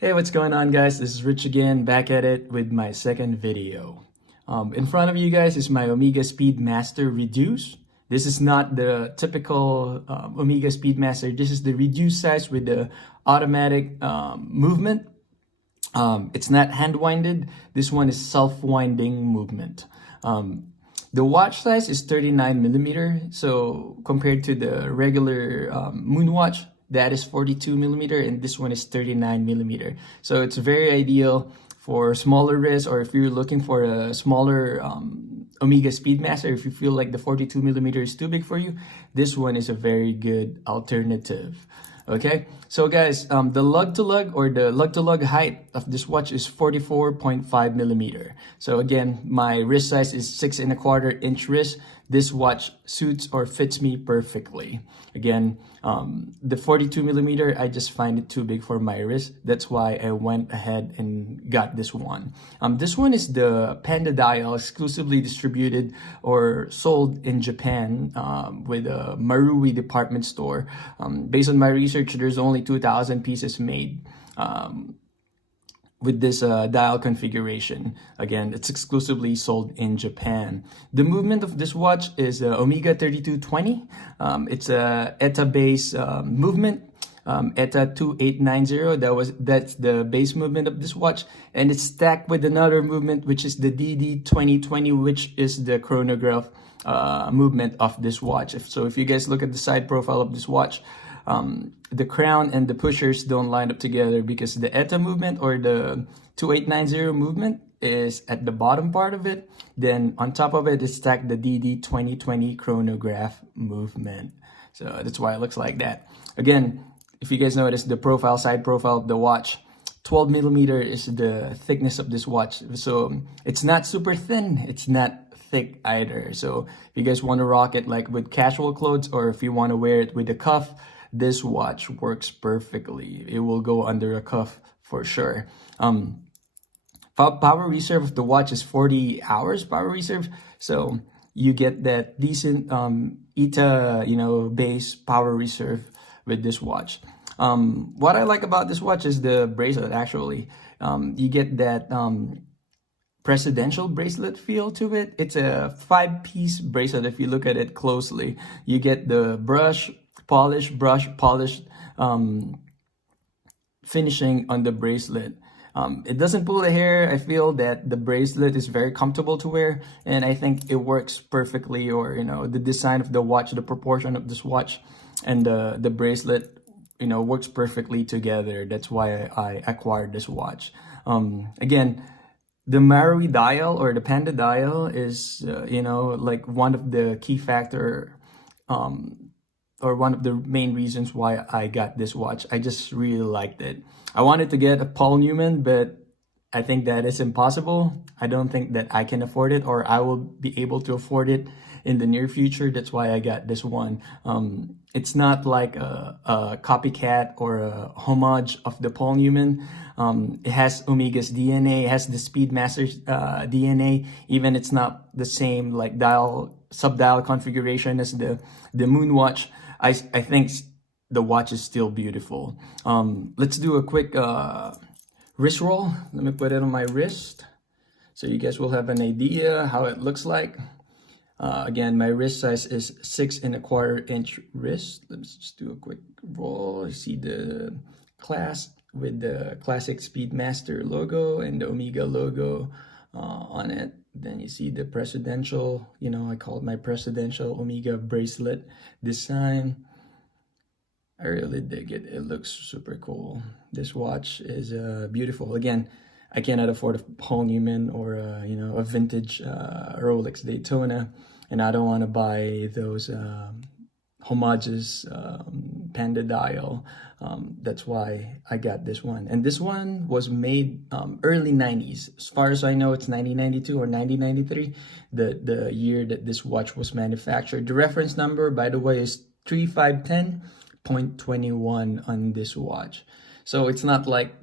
Hey, what's going on, guys? This is Rich again, back at it with my second video. In front of you guys is my Omega Speedmaster Reduce. This is not the typical Omega Speedmaster. This is the reduced size with the automatic movement. It's not hand-winded. This one is self-winding movement. The watch size is 39 millimeter. So compared to the regular moon watch, that is 42 millimeter, and this one is 39 millimeter. So it's very ideal for smaller wrists, or if you're looking for a smaller Omega Speedmaster, if you feel like the 42 millimeter is too big for you, this one is a very good alternative. Okay, so guys, the lug to lug or the lug to lug height of this watch is 44.5 millimeter. So again, my wrist size is 6.25 inch wrist. This watch suits or fits me perfectly. Again, the 42 millimeter, I just find it too big for my wrist. That's why I went ahead and got this one. This one is the Panda dial, exclusively distributed or sold in Japan with a Marui department store. Based on my research, there's only 2,000 pieces made with this dial configuration. Again, it's exclusively sold in Japan. The movement of this watch is Omega 3220. It's a ETA base movement. ETA 2890, that's the base movement of this watch, and it's stacked with another movement, which is the DD 2020, which is the chronograph movement of this watch. If you guys look at the side profile of this watch, the crown and the pushers don't line up together because the ETA movement or the 2890 movement is at the bottom part of it. Then on top of it is stacked the DD 2020 chronograph movement. So that's why it looks like that. Again, if you guys notice the side profile of the watch, 12 millimeter is the thickness of this watch. So it's not super thin, it's not thick either. So if you guys want to rock it like with casual clothes, or if you want to wear it with a cuff, this watch works perfectly. It will go under a cuff for sure. Power reserve of the watch is 40 hours power reserve. So you get that decent ETA, base power reserve with this watch. What I like about this watch is the bracelet, actually. You get that presidential bracelet feel to it. It's a 5-piece bracelet if you look at it closely. You get the brush polished finishing on the bracelet. It doesn't pull the hair. I feel that the bracelet is very comfortable to wear, and I think it works perfectly, or the design of the watch, the proportion of this watch and the bracelet works perfectly together. That's why I acquired this watch. Again, the Marui dial or the Panda dial is like one of the key factor or one of the main reasons why I got this watch. I just really liked it. I wanted to get a Paul Newman, but I think that is impossible. I don't think that I can afford it, or I will be able to afford it in the near future. That's why I got this one. It's not like a copycat or a homage of the Paul Newman. It has Omega's DNA, it has the Speedmaster's DNA, even it's not the same like sub-dial configuration as the Moon watch. I think the watch is still beautiful. Let's do a quick wrist roll. Let me put it on my wrist so you guys will have an idea how it looks like. Again, my wrist size is 6.25 inch wrist. Let's just do a quick roll. You see the clasp with the classic Speedmaster logo and the Omega logo on it. Then you see the presidential, I call it my presidential Omega bracelet design. I really dig it. It looks super cool. This watch is beautiful. Again, I cannot afford a Paul Newman or a vintage Rolex Daytona, and I don't want to buy those homages Panda dial. That's why I got this one, and this one was made early 90s. As far as I know, it's 1992 or 1993, the year that this watch was manufactured. The reference number, by the way, is 3510.21 on this watch. So it's not like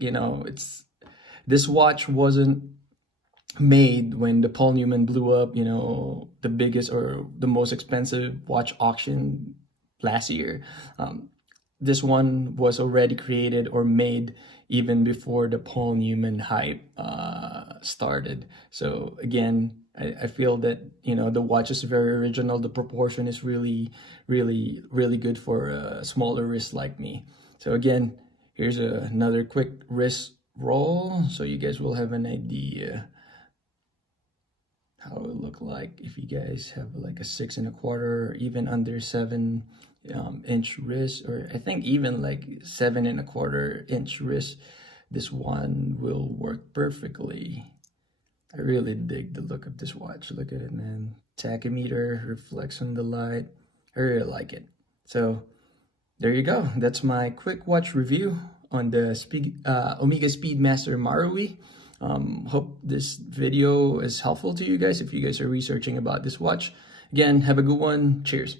this watch wasn't made when the Paul Newman blew up, the biggest or the most expensive watch auction last year. this one was already created or made even before the Paul Newman hype started. So again, I feel that, you know, the watch is very original. The proportion is really, really, really good for a smaller wrist like me. So again, here's another quick wrist roll so you guys will have an idea how it would look like if you guys have like a 6.25 or even under 7 inch wrist, or I think even like 7.25 inch wrist. This one will work perfectly. I really dig the look of this watch. Look at it, man. Tachymeter reflects on the light. I really like it. So there you go. That's my quick watch review on the Omega Speedmaster Marui. Hope this video is helpful to you guys if you guys are researching about this watch. Again, have a good one. Cheers.